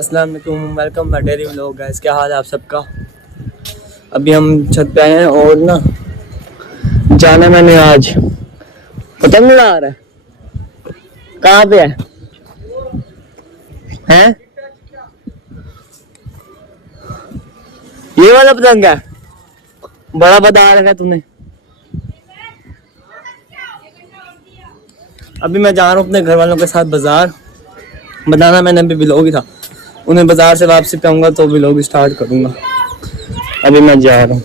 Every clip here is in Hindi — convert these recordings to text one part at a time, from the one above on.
अस्सलाम वालेकुम, welcome my daily vlog guys. क्या हाल है आप सबका। अभी हम छत पे आए हैं और ना जाना मैंने आज पतंग उड़ा रहा है। कहाँ पे है ये वाला पतंग है। बड़ा बता रखा है तूने। अभी मैं जा रहा हूँ अपने घर वालों के साथ बाजार। बताना मैंने अभी व्लॉग ही था, उन्हें बाजार से वापसी पे आऊँगा तो व्लॉग स्टार्ट करूँगा। अभी मैं जा रहा हूँ।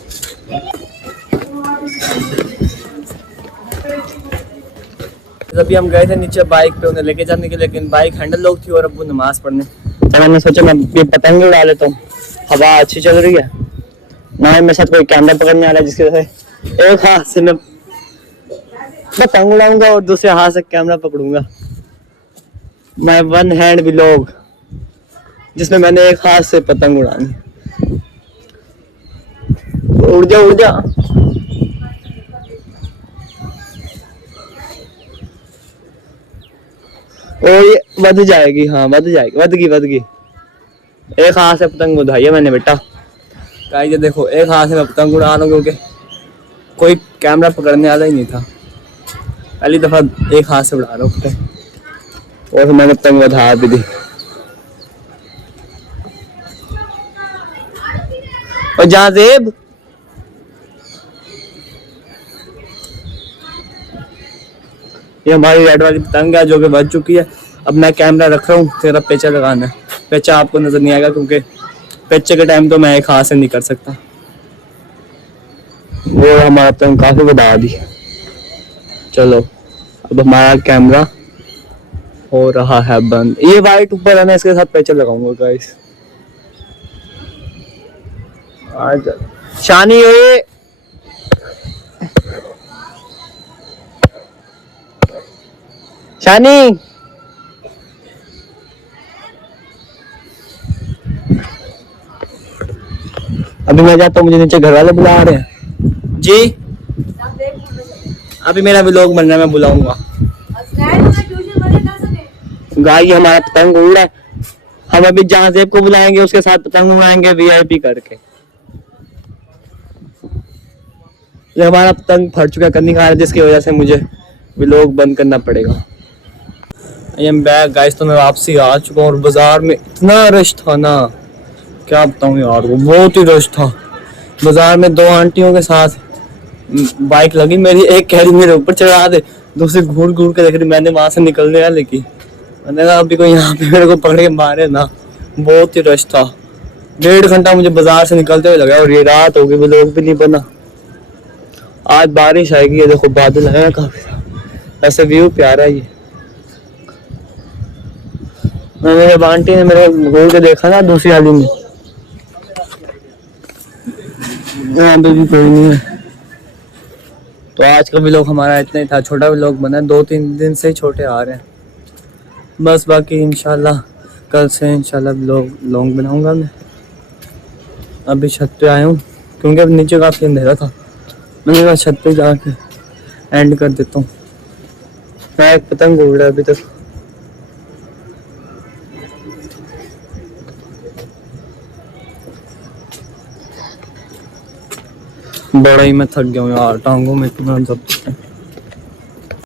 अभी हम गए थे नीचे बाइक पे उन्हें लेके जाने के लिए, लेकिन बाइक हैंडल लॉक थी और अब वो नमाज पढ़ने। तो मैंने सोचा मैं ये पतंग उड़ा लेता हूँ, हवा अच्छी चल रही है ना। मेरे साथ कोई कैमरा पकड़ने आ रहा है जिसकी वजह से एक हाथ से मैं पतंग उड़ाऊंगा और दूसरे हाथ से कैमरा पकड़ूंगा। मैं वन हैंड व्लॉग जिसमें मैंने एक हाथ से पतंग उड़ानी। उड़ जा उड़ जा। और ये बद जाएगी, हाँ बद जाएगी, बद गई। एक हाथ से पतंग उड़ाई है मैंने बेटा। गाइस ये देखो, एक हाथ से मैं पतंग उड़ा रहा हूँ क्योंकि कोई कैमरा पकड़ने वाला ही नहीं था। पहली दफा एक हाथ से उड़ा रहा हूँ और मैंने पतंग बधा भी दी। और जहाँ जेब ये हमारी रेड वाली पतंग है जो कि बज चुकी है। अब मैं कैमरा रख रहा हूँ, तेरा पेचा लगाना है। पेचा आपको नजर नहीं आएगा क्योंकि पेचे के टाइम तो मैं एक हाथ से नहीं कर सकता। वो हमारा पतंग काफी बधा दी। चलो अब हमारा कैमरा हो रहा है बंद। ये वाइट ऊपर है ना, इसके साथ पेचा लगाऊंगा गाइस। आज शानी ये शानी अभी मैं जाता हूँ, मुझे नीचे घर वाले बुला रहे हैं जी। अभी मेरा व्लॉग बन रहा है, मैं बुलाऊंगा। गाय हमारा पतंग उड़ रहा है। हम अभी जहाँ जेब को बुलाएंगे उसके साथ पतंग उड़ाएंगे वीआईपी करके। ये हमारा पतंग फट चुका करने का है जिसकी वजह से मुझे व्लॉग बंद करना पड़ेगा। I am back guys. तो मैं वापसी आ चुका हूँ और बाजार में इतना रश था ना, क्या बताऊँ यार, वो बहुत ही रश था। बाजार में दो आंटियों के साथ बाइक लगी मेरी, एक कह रही मेरे ऊपर चढ़ा दे, दूसरी घूर घूर के देख रही। मैंने वहां से निकलने वाले की, मैंने कहा अभी कोई यहाँ पे मेरे को पकड़ के मारे ना। बहुत ही रश था। 1.5 घंटा मुझे बाजार से निकलते हुए लगा और ये रात होगी, व्लॉग भी नहीं बना। आज बारिश आएगी, ये देखो बादल है काफी। ऐसे व्यू प्यारा है ये। मैंने जब आंटी ने मेरे घूर के देखा ना दूसरी आली में, यहाँ पे भी कोई नहीं है। तो आज का व्लॉग हमारा इतना ही था, छोटा व्लॉग बना। 2-3 दिन से छोटे आ रहे हैं बस। बाकी इंशाल्लाह कल से इंशाल्लाह व्लॉग लॉन्ग बनाऊंगा मैं। अभी छत पे आया हूँ क्योंकि अब नीचे काफ़ी अंधेरा था। मैंने कहा छत पे जाके एंड कर देता हूँ। मैं एक पतंग उड़ रहा है अभी तक। बड़ा ही मैं थक गया हूँ यार, टांगों में इतना दर्द है।